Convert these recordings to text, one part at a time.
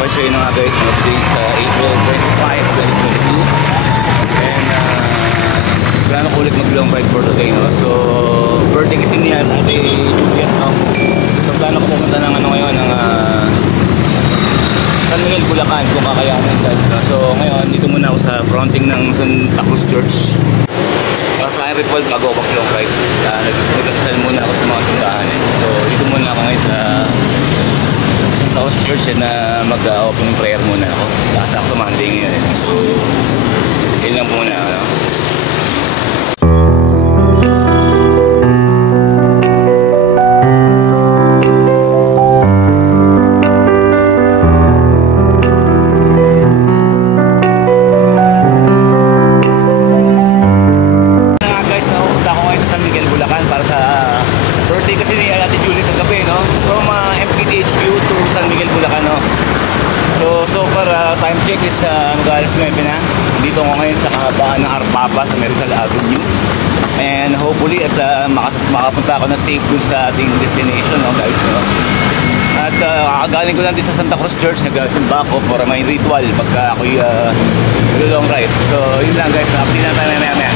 Okay, so yun nga guys, today is April 25, 2022. And plano ko ulit mag long ride for today, no? So birthday kasi niya Ate Juliet, no? So plano ko pumunta ng ngayon ng San Miguel, Bulacan kung kakayanin guys, no? So ngayon dito muna ako sa fronting ng Santa Cruz Church sa ritual bago ako mag long ride. Nagdasal muna ako sa mga sundahan, eh. So dito muna ako ngayon sa Santa Cruz Church na mag-opening prayer muna ako. Sakto Monday ngayon, eh. So yun lang muna, no? Time check is mag-alas 9 na. Dito ako ngayon sa kahabaan ng Arpapa sa Rizal Avenue. And hopefully at makapunta ako na safe dun sa ating destination, no, guys, no? At kakagaling ko lang din sa Santa Cruz Church, nag-simba ako for my ritual pagka ako'y long ride. So yun lang guys, update na tayo maya.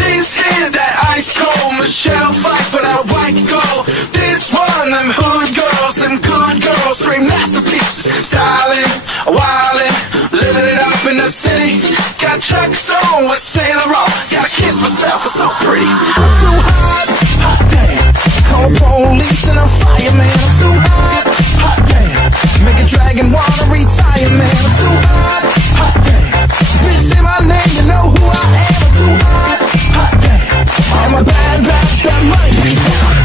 This here, that ice cold Michelle fight for that white gold. This one, them hood girls, them good girls, straight masterpieces. Styling, wildin', living it up in the city. Got Chuck's on with Saint Laurent. Gotta kiss myself, it's so pretty. I'm too hot, hot damn. Call the police and a fireman. I'm too hot, hot damn. Make a dragon wanna retire, man. I'm too hot, hot damn. Bitch, say my name, you know who I am. I'm too hot, hot damn. And my bad, that money be down.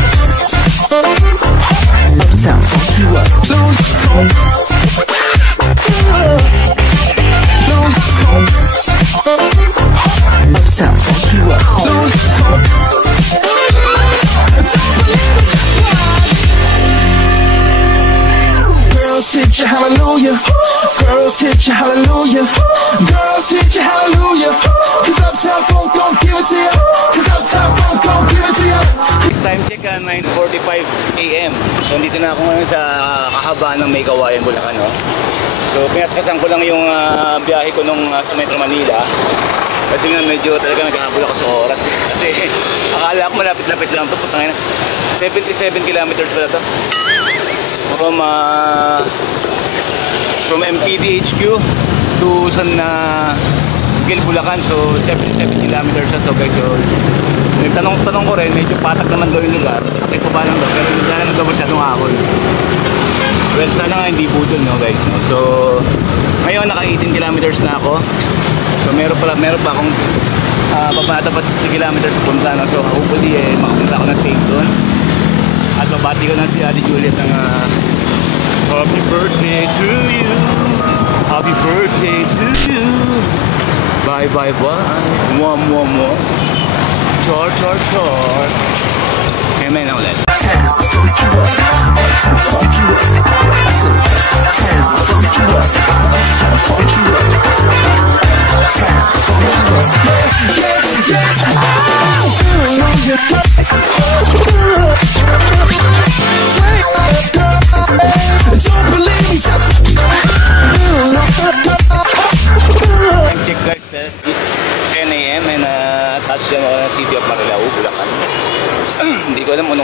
Uptown, fuck you up. Lose your coat. Lose your coat. Uptown, fuck you up. Lose your coat. Don't believe it, just watch. Girls hit you, hallelujah. Girls hit you, hallelujah. Girls hit you, hallelujah. Cause Uptown Funk gon' give it to you. Cause Uptown Funk gon' give it to you. Time check 9:45 AM. So dito na ako ngayon sa kahabaan ng May Kawayan, Bulacan, no? So pinaspasan ko lang yung biyahe ko nung sa Metro Manila. Kasi nga medyo talaga naghahabol ako sa oras, eh. Kasi akala ko malapit-lapit lang ito. Putangin na 77 kilometers pala ito from MPDHQ to San Miguel, Bulacan. So 77 kilometers siya. So guys, so nagtanong ko rin, medyo patak naman daw yung lugar. Okay po ba lang daw, pero hindi naman daw masyadong ahon. Well, sana nga hindi budol, no, guys, no? So ngayon naka 18 kilometers na ako. So meron pa akong papata pa 60 kilometers punta, no? So hopefully makapunta ako na safe doon. At babati ko na si Ate Juliet ng happy birthday to you. Happy birthday to you. Bye bye bye. Mwah mwah mwah. Chor chor chor. Kaya na ulit. Town, funk you up. Uptown, funk you up. I said, town, funk you up. Uptown, funk you up. Town, funk you up. Yeah, yeah, yeah. Lose your girl. Don't believe me, just check guys, this 10 AM and touchdown ako ng City of Marilao, Bulacan. Hindi ko alam kung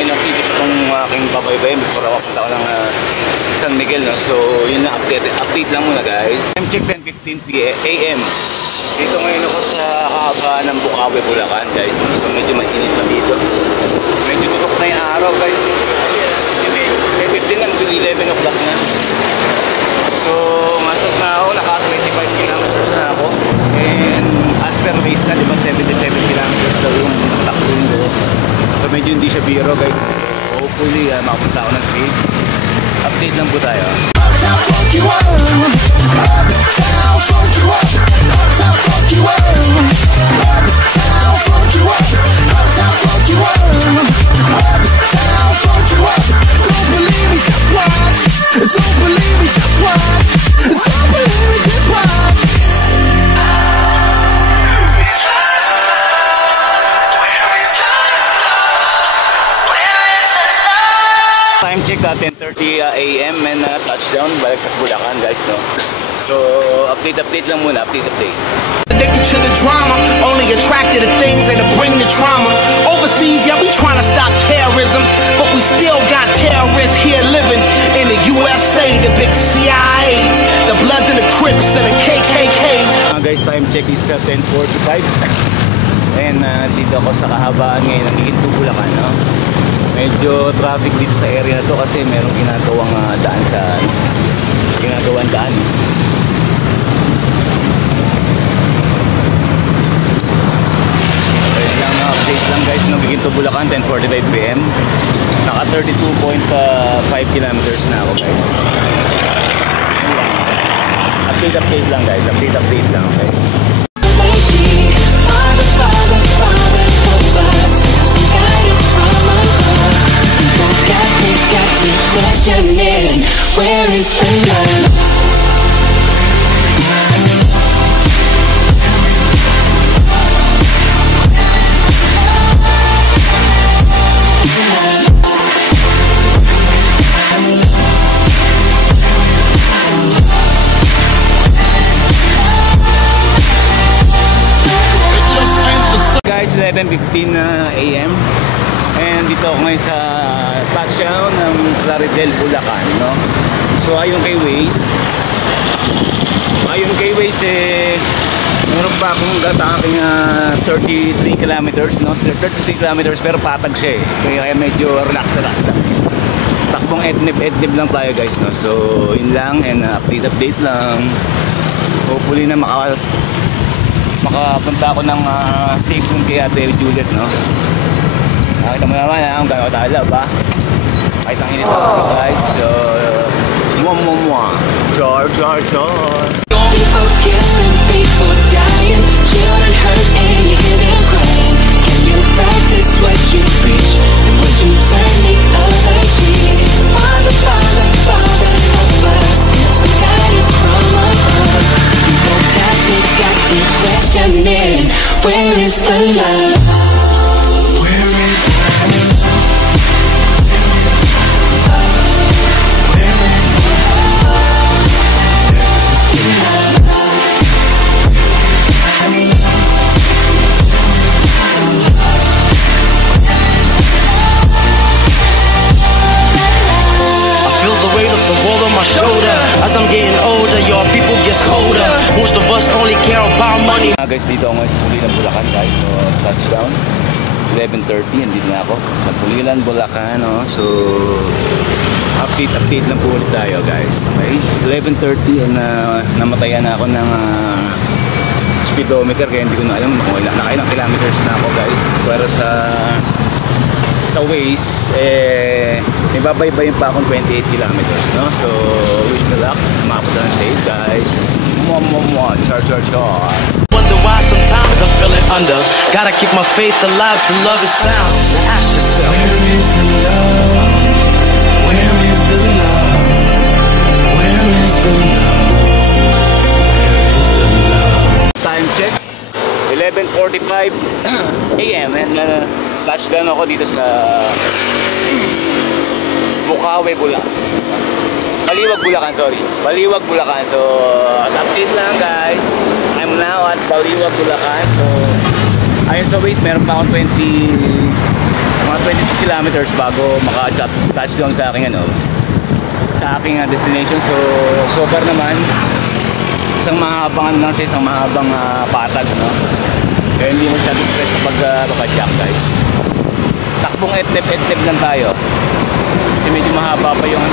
ilang city itong aking babaybayin before ako punta ko ng San Miguel, no? So yun na, update lang muna guys. Time check 10:15 AM. Dito ngayon ako sa kahabaan ng Bukawi, Bulacan, guys. So medyo mainit na dito. Medyo tutok na yung araw guys. Kasi 15 na, 11 o'clock na. So masok na ako, naka 25 kilometers na ako. And as per base na, diba 77 kilometers daw yung takbo ko. So medyo hindi siya biro guys. Hopefully makapunta ako ng safe. Update lang po tayo. Uptown, funk you up. Uptown, funk you up. Uptown, funk you up. Uptown, funk you up. Uptown, funk you up. Uptown, funk you up. Don't believe me, just watch. 10:30 a.m. and touchdown, balik sa Bulacan guys, no? So, update lang muna, update. Addicted to the drama, only attracted to things that bring the trauma. Overseas, yeah, we trying to stop terrorism, but we still got terrorists here living in the USA, the big CIA, the Bloods and the Crips and the KKK. Guys, time check is 10:45 and dito ako sa kahabaan ngayon ng Ginto, Bulacan, no? Medyo traffic dito sa area na to kasi merong ginagawang daan. Ayun lang, update lang guys, no? Ginto, Bulacan, 10:45 p.m. Naka 32.5 kilometers na ako guys. Update lang guys, update lang, okay? Where is the love? Guys, 11:15 a.m. and dito ako ngayon sa touchdown ng Claridel, Bulacan, no? So ayon kay Waze meron pa akong gataking 33 kilometers, no? 33 kilometers pero patag siya kaya medyo relax lang. Takbong ednib lang tayo guys, no? So yun lang and update lang. Hopefully na makapunta ako ng safe zone kay Ate Juliet, no? Nakita mo naman ang gano'n tala ba? Kahit ang init ako guys. So char. People killing, people dying, children hurt and you hear them crying. Can you practice what you preach? And would you turn the other cheek? Father, help us. Some guidance from above. People got me questioning. Where is the love? As I'm getting older, your people gets colder. Most of us only care about money. Guys, dito ako ngayon sa Pulilan, Bulacan guys, no? Touchdown 11:30, andito na ako sa Pulilan, Bulacan, no? So update lang po ulit tayo guys, okay? 11:30 and namatayan na ako ng speedometer kaya hindi ko na alam kung nakailang kilometers na ako guys, pero sa Waze ibabaybayin pa akong 28 kilometers, no? So wish me luck, makapunta ng safe guys. Char. Wonder why sometimes I'm feeling under. Gotta keep my faith alive till love is found. Now ask yourself, Where is the love? Where is the love? Where is the love? Where is the love? Time check 11:45 a.m. and touchdown ako dito sa Bukawe, Bulacan. Baliwag, Bulacan. So update lang guys, I'm now at Baliwag, Bulacan. So ayun sa Waze meron pa akong 26 kilometers bago maka-touchdown sa aking destination. So far naman isang mahabang patag, no? Kaya hindi mo masyadong stress sa pagka-jack guys. Takbong etneb lang tayo kasi medyo mahaba pa yung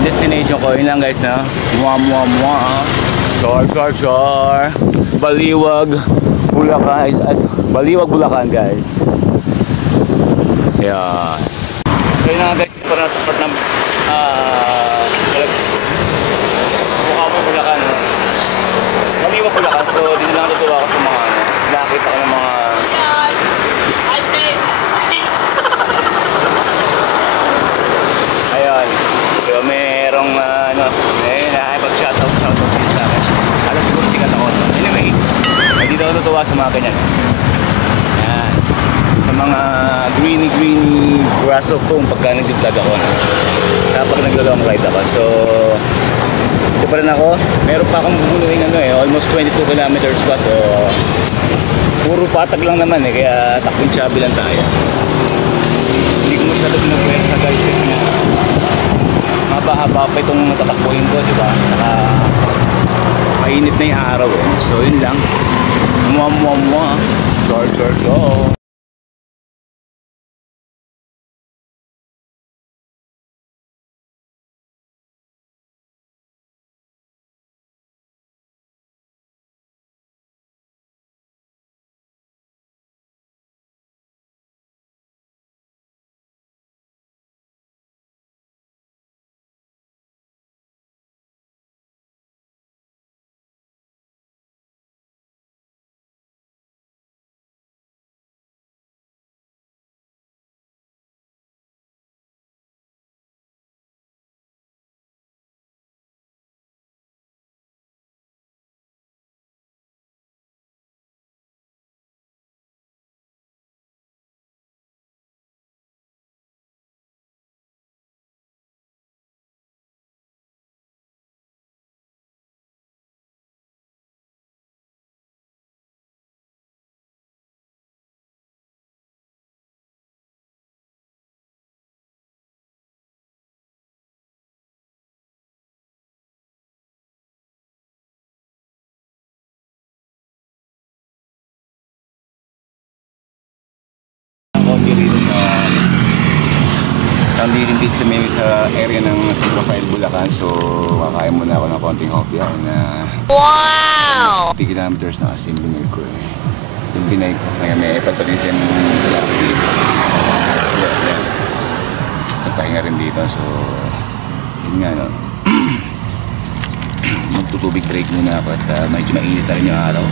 yung destination ko. Yun lang guys, na char. Baliwag, Bulacan guys. Yeah. So yun nga guys, dito na sa part ng Bulacan, no? Baliwag, Bulacan. So dito lang natutuwa ako sa mga nakakita ko ng mga ayun. So merong nakipag-shoutout din sa akin. Alam siguro sikat ako. Anyway, dito ako natutuwa sa mga ganyan. Yan. sa mga greeny grass of home pagka nag-vlog ako, kapag naglo-long ride ako. So ito pa rin ako, meron pa akong bubunuin almost 22 kilometers pa, so puro patag lang naman kaya takbong chubby lang tayo. Hindi ko masyado pinag-presa guys kasi nga haba-haba pa itong natatakbuhin ko, diba? Saka mainit na yung araw so yun lang, muwa go. San Lilindig sa area ng San Rafael, Bulacan. So kakain muna ako ng konting hopya na wow! 50 kilometers na kasi yung binay ko yung binay ko. Kaya may hepatitis and nagpahinga rin dito. So yun nga magtutubig break muna ako at medyo mainit na rin yung araw.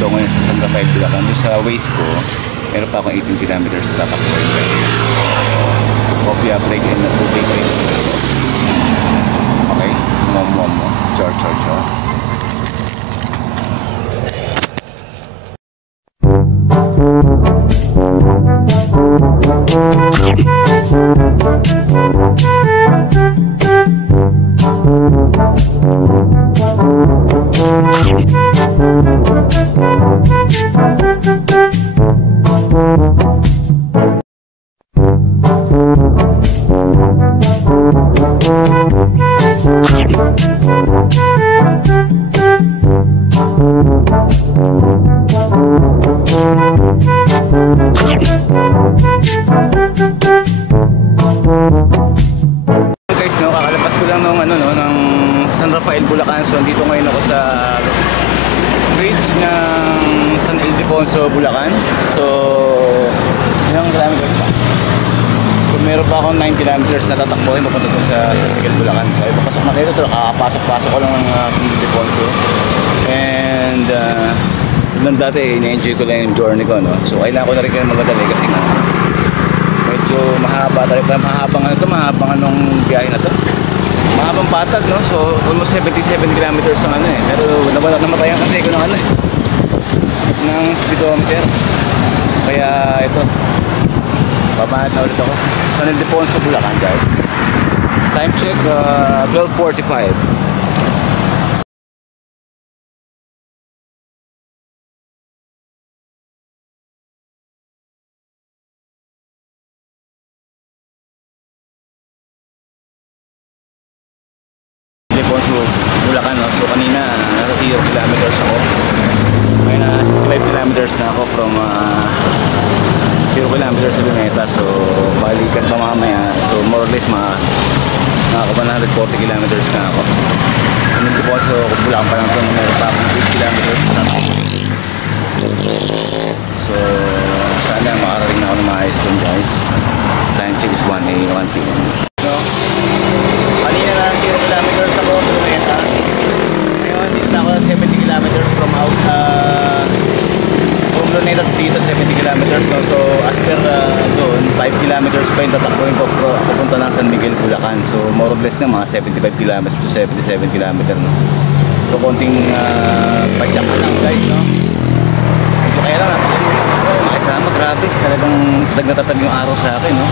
Ito ngayon sa San Rafael, Bulacan. Doon sa waist ko meron pa akong 18 kilometers na tatakbo. Coffee break and tubig break. Okay, mo. Char. Bulacan. So dito ngayon ako sa bridge ng San Ildefonso, Bulacan. So ilang kilometers pa? So meron pa akong 9 kilometers na tatakbuhin papunta doon sa San Miguel, Bulacan. So ipapasok na dito, kakapasok-pasok ko lang ng San Ildefonso. And nung dati ini-enjoy ko lang yung journey ko, no? So kailangan ko na rin kayo magdadali kasi nga medyo mahaba talaga, mahabang anong biyahe na to. Mahabang patag, no? So almost 77 kilometers ang pero namatayan kasi ko ng ng speedometer. Kaya ito, babaan na ulit ako San Ildefonso, Bulacan, guys. Time check 12:45. Bulacan, no? So kanina nasa 0 kilometers ako. Ngayon na 65 kilometers na ako from 0 kilometers sa Luneta. So balikan pa mamaya. So more or less naka 140 kilometers na ako. Sa Ildefonso, Bulacan pa lang ito. Meron pa akong 8 kilometers na. So sana makarating na ako ng maayos dun, guys. Time check is 1 p.m. So kanina na 0 kilometers ako sa Luneta. Ngayon dito na ako 70 kilometers from Luneta dito 70 kilometers, no? So as per doon 5 kilometers pa yung tatakbuhin ko papunta ng San Miguel, Bulacan. So more or less na mga 75 kilometers to 77 kilometers, no? So konting padyak lang, guys, no? Medyo kaya lang natin sa mahama, grabe. Talagang tatag yung araw sa akin, no?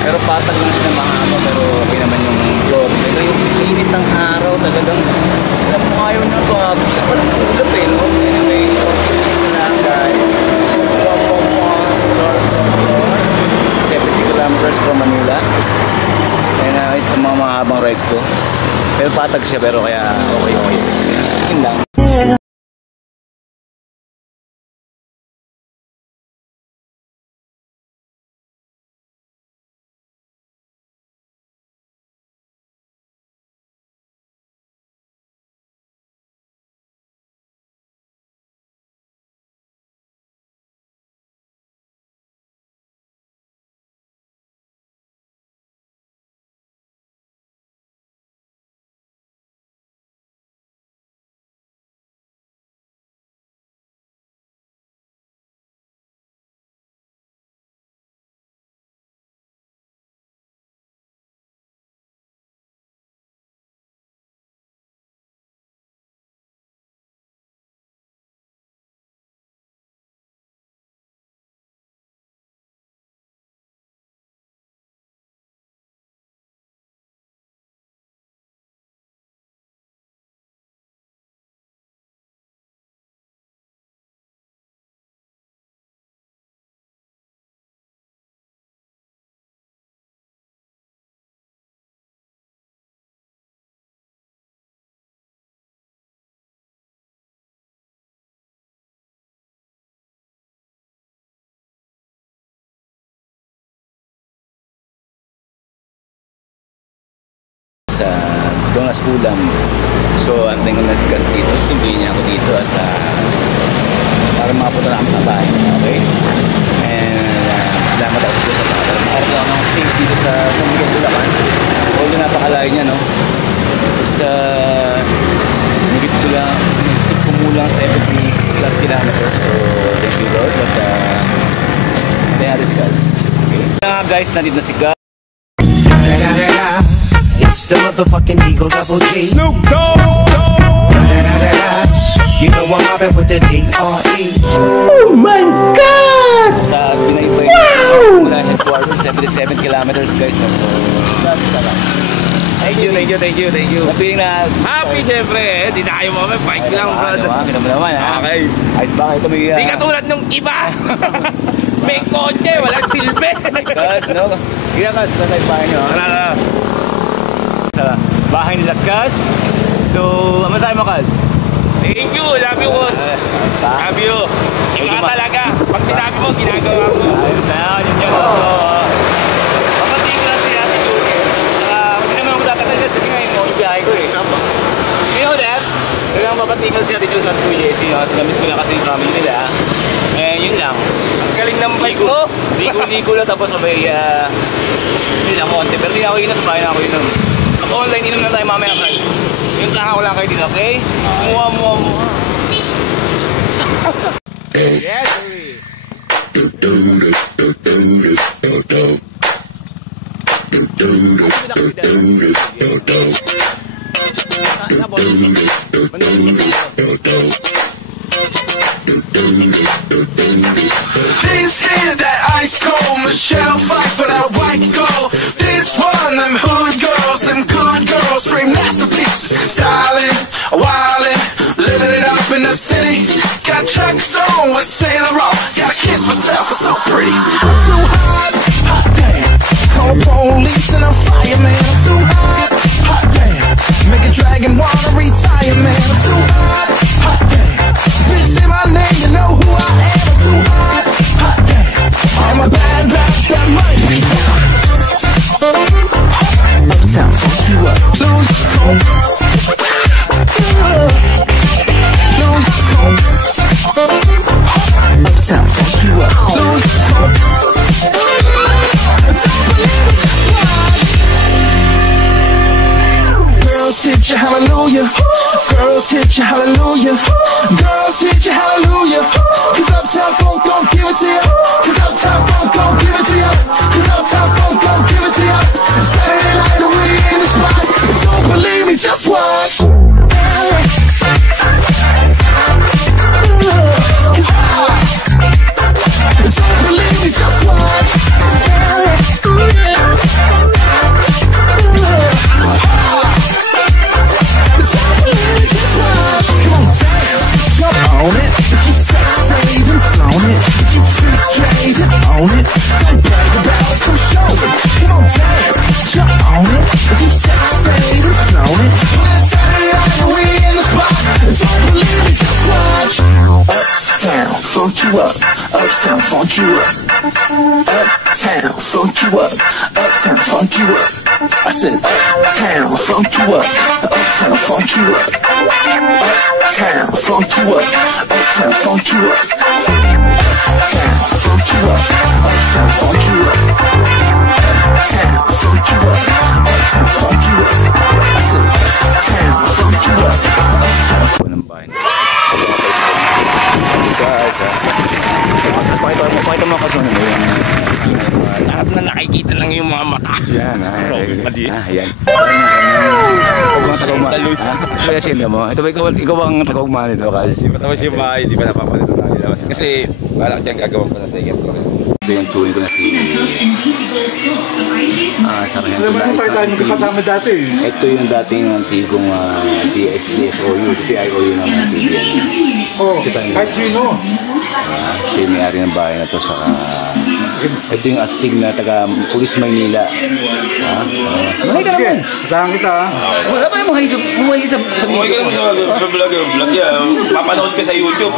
Pero patag lang siya mahama, pero okay naman yung job. Pero yung init ng araw, talagang alam mo ayaw na ito. Gusto ko lang ulap eh, no? Anyway, okay lang guys. 70 kilometers from Manila. Ayan na sa mga mahabang ride ko. Pero patag siya, pero kaya okay. Yun lang. Sa Dongas Ulam. So, antayin ko na si Gus dito. Sunduin niya ako dito at para makapunta na kami sa bahay. Okay? And salamat ako dito sa bahay. Makarating ako ng safe dito sa San Miguel, Bulacan. Although napakalayo niya, no? Sa nagit kumulang 70 plus kilometers. So, thank you Lord. But, tayo natin si Gus. Okay? Guys, nandito na si Gus. It's the motherfucking Eagle Double G. Snoop Dogg. You know I'm mobbing with the D.R.E. Oh my God! Wow! Mula headquarters, 77 kilometers guys. So, thank you. Naping na Happy syempre, di na kayo mamay, bike lang brother. naman ha. Okay. Ayos ba kayo tumigil? Di katulad nung iba. May kotse, walang silbi. Gus, no? Kaya Gus, sa tayo bahay nyo ha? Sa bahay nila Gus. So, masahe mo Gus? Thank you, love you boss. Love you. Iba talaga. Pag sinabi mo, ginagawa mo. Ayun na, yun yan. So, papatiin ko lang si Ate Julie. Saka, hindi naman ako tatagal Gus kasi ngayon mo yung biyahe ko eh. You know that? Kailangan papatiin ko si Ate Julie at Kuya JC. Namiss ko lang kasi yung family nila. Eh, yun lang. Galing ng bike mo. Ligo lang tapos sabay, yun lang konti. Pero di ako inom, sa bahay na ako inom. Online inom na tayo mamaya guys. Yung tanga ko lang kayo dito, okay? Muha. Yes, This here, that ice cold Michelle fight for that white gold. This one, them hood girls, them good girls, straight masterpieces. Styling, wildin', living it up in the city. Got Chuck's on with Sailor Rock. Gotta kiss myself, it's so pretty. I'm too hot, hot damn. Call the police and a fireman. I'm too hot, hot damn. Make a dragon wanna retire, man. I'm too hot, hot damn. Bitch, say my name, you know who I am. I'm too hot, hot damn. And my bad rap, that might be down. Uptown, fuck you up. Lose cold. Lose cold. Uptown, fuck you up. Lose cold. Girls hit you, hallelujah. Girls hit you, hallelujah. Girls hit you, hallelujah. Cause Uptown Funk gon' give it to you. Cause Uptown Funk gon' give it to you. Cause Uptown Funk gon' give it to you. Saturday night and we in the spot. Don't believe me, just watch. Don't If you say the flown it. When it's Saturday night and we in the spot, don't believe me, just watch. Uptown, funk you up. Uptown, funk you up. Uptown, funk you up. Uptown, funk you up. I said uptown, funk you up. Uptown, funk you up. Uptown, funk you up. Uptown, funk you up. Uptown, funk you up. Uptown, funk you up. Uptown, funk you up. Uptown, funk you up. I said uptown, funk you up. Uptown. Ng bahay nila. Pakita mo kasi Lahat na nakikita lang yung mga mata. yan. Yan. Kaya siya mo. Ito ba ikaw ang tagaugma nito kasi? Tapos yung bahay, di ba napapalito na nilabas? Kasi parang dyan gagawin ko na sa ikat ko rin. Ito yung chewin ko na si Sargento Alam mo naman tayo magkakasama dati. Ito yung dating antigong DSOU, PIOU ng PBN. Oh, kahit sino. Siya yung may-ari ng bahay na to sa ito yung astig na taga Pulis Maynila. Malay ka naman. Kasama kita ha. Wala pa yung mga sa Umuwi ka naman sa vlog yan. Papanood ka sa YouTube.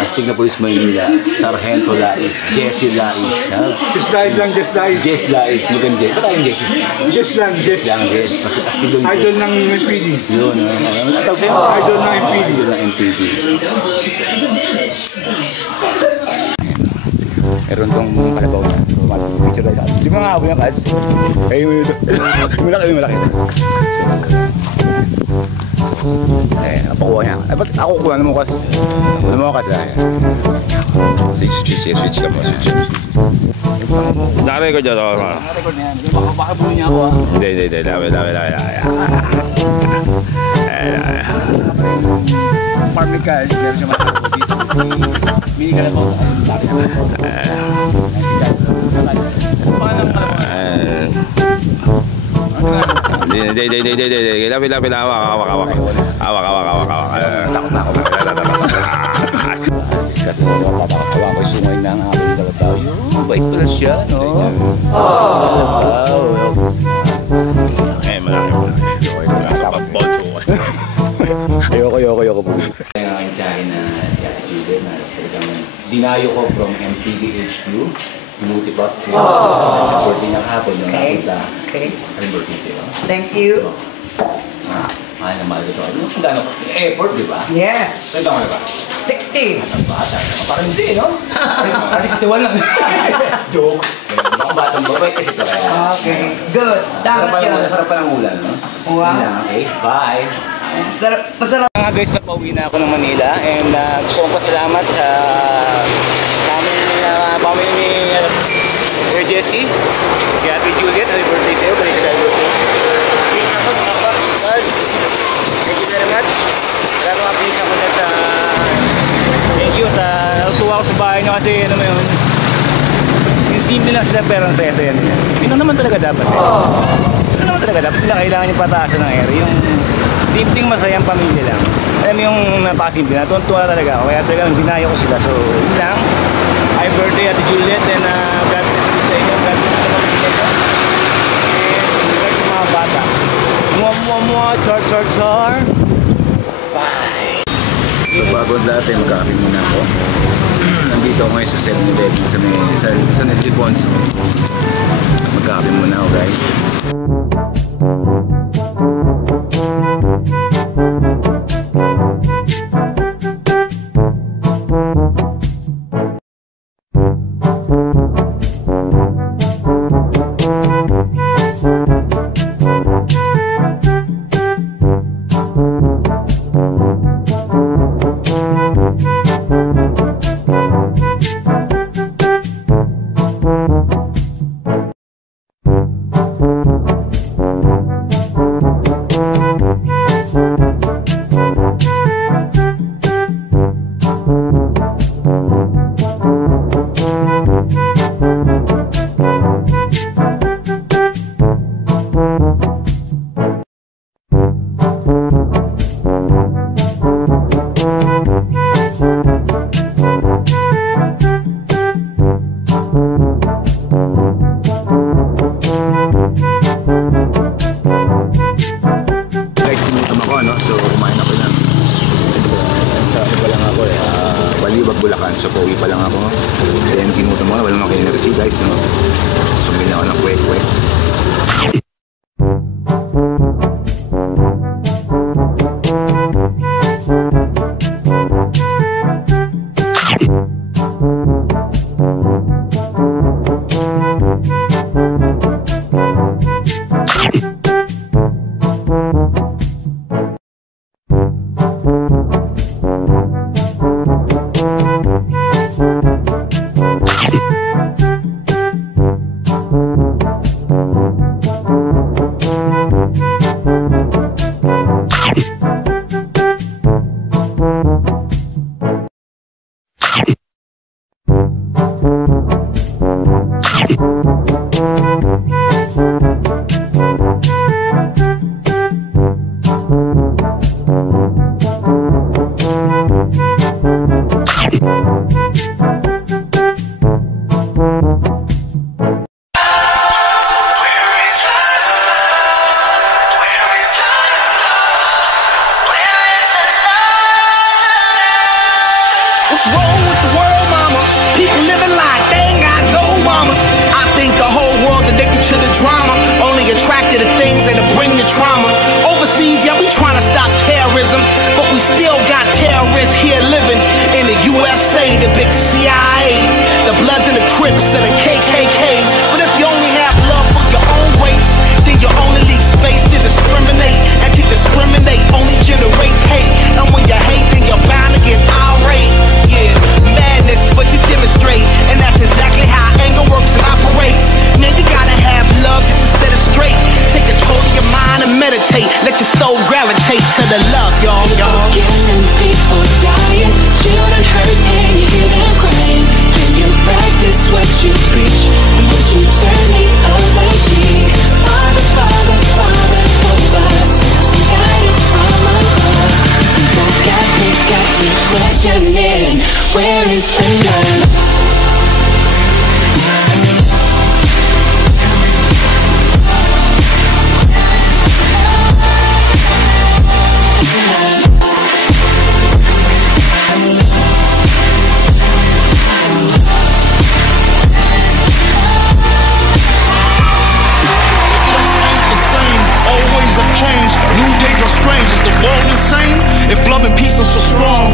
astig na Pulis Maynila. Sargento Lais, Jesse Lais. Just dive lang, just dive. Jess Lais, mukhang Jess. Ba't tayong Jesse? Just lang, just. Lang Jess, kasi astig doon. Idol ng MPD. Yun, natawag sa'yo. Idol ng MPD. Idol ng MPD. Meron tong kalabaw na. Picture tayo. Di ba nga ako yung kas? Ay, malaki. Eh, napakuha niya. Eh, ba't ako kuha mo kas? Ano mo kas? Switch ka mo. Nakarecord dyan ako. Nakarecord na yan. Baka buo niya ako. Hindi. Dami. Apartment guys, meron siya matakot dito. Mini ka na po sa kanyang Hindi. Lapit. Hawak. Takot na ako. Kasi hawa ko sungay na ang aking kalabaw. Mabait pala siya, no? Malaki. Ayoko po. Kaya ang tsahin na si Ate Julia na talagang dinayo ko from MPD HQ. Binuti pa. Birthday niya kahapon yung nakita. Okay. Happy birthday sa'yo. Thank you. Mahal na mahal ito. Ano kung gano'n? Airport, di ba? Yeah. Saan mo na ba? 60. Ang bata. Parang hindi, no? Parang 61 lang. Joke. Baka batang babay kasi ito. Okay. Good. Dapat yun. Sarap pa ng ulan, no? Wow. Okay, bye. Masarap. Mga guys, napauwi na ako ng Manila and gusto kong pasalamat sa aming pamilya ni Sir Jesse, kay Ate Juliet. Happy birthday sa'yo. Balik ka tayo birthday. Tapos mga guys, thank you very much. Maraming mga pinsa ko na sa thank you. Natutuwa ako sa bahay nyo kasi ano mo yun, simple lang sila pero ang saya-saya nila. Ito naman talaga dapat. Ito naman talaga dapat. Kailangan yung pataasan ng air. Yung simpleng masayang pamilya lang. Alam mo yung napakasimple na. Tuwa talaga ako. Kaya talagang dinayo ko sila. So, yun lang. Happy birthday Ate Juliet and God bless you sa inyo. God bless you sa pamilya nyo. And guys, yung mga bata. Mua, char. Bye! So, bago dati, magkakape muna ako. Nandito ako ngayon sa 7-Eleven sa Netiponso. Magkakape muna ako guys. So, pauwi pa lang ako. Then, timutan mo, walang maka-energy guys, no? So, bilhin ako ng kwek-kwek. What's wrong with the world, mama? People living like they ain't got no mamas. I think the whole world's addicted to the drama, only attracted to things that'll bring the trauma. Overseas, yeah, we trying to stop terrorism, but we still got terrorists here living in the USA, the big CIA, the Bloods and the Crips and the KKK. But if you only have love for your own race, then you only leave space to discriminate, and to discriminate only generates hate. And when you hate, then you're bound to get irate. Yeah, madness is what you demonstrate, and that's exactly how anger works and operates. Now you gotta have love just to set it straight. Take control of your mind and meditate. Let your soul gravitate to the love, y'all. Killing people, dying, children hurt, and you hear them crying. Can you practice what you preach? And would you turn the other cheek? Father, Father, Father, help us. Some guidance from above. People got me questioning. Where is the love? Change. New days are strange. Is the world insane? If love and peace are so strong,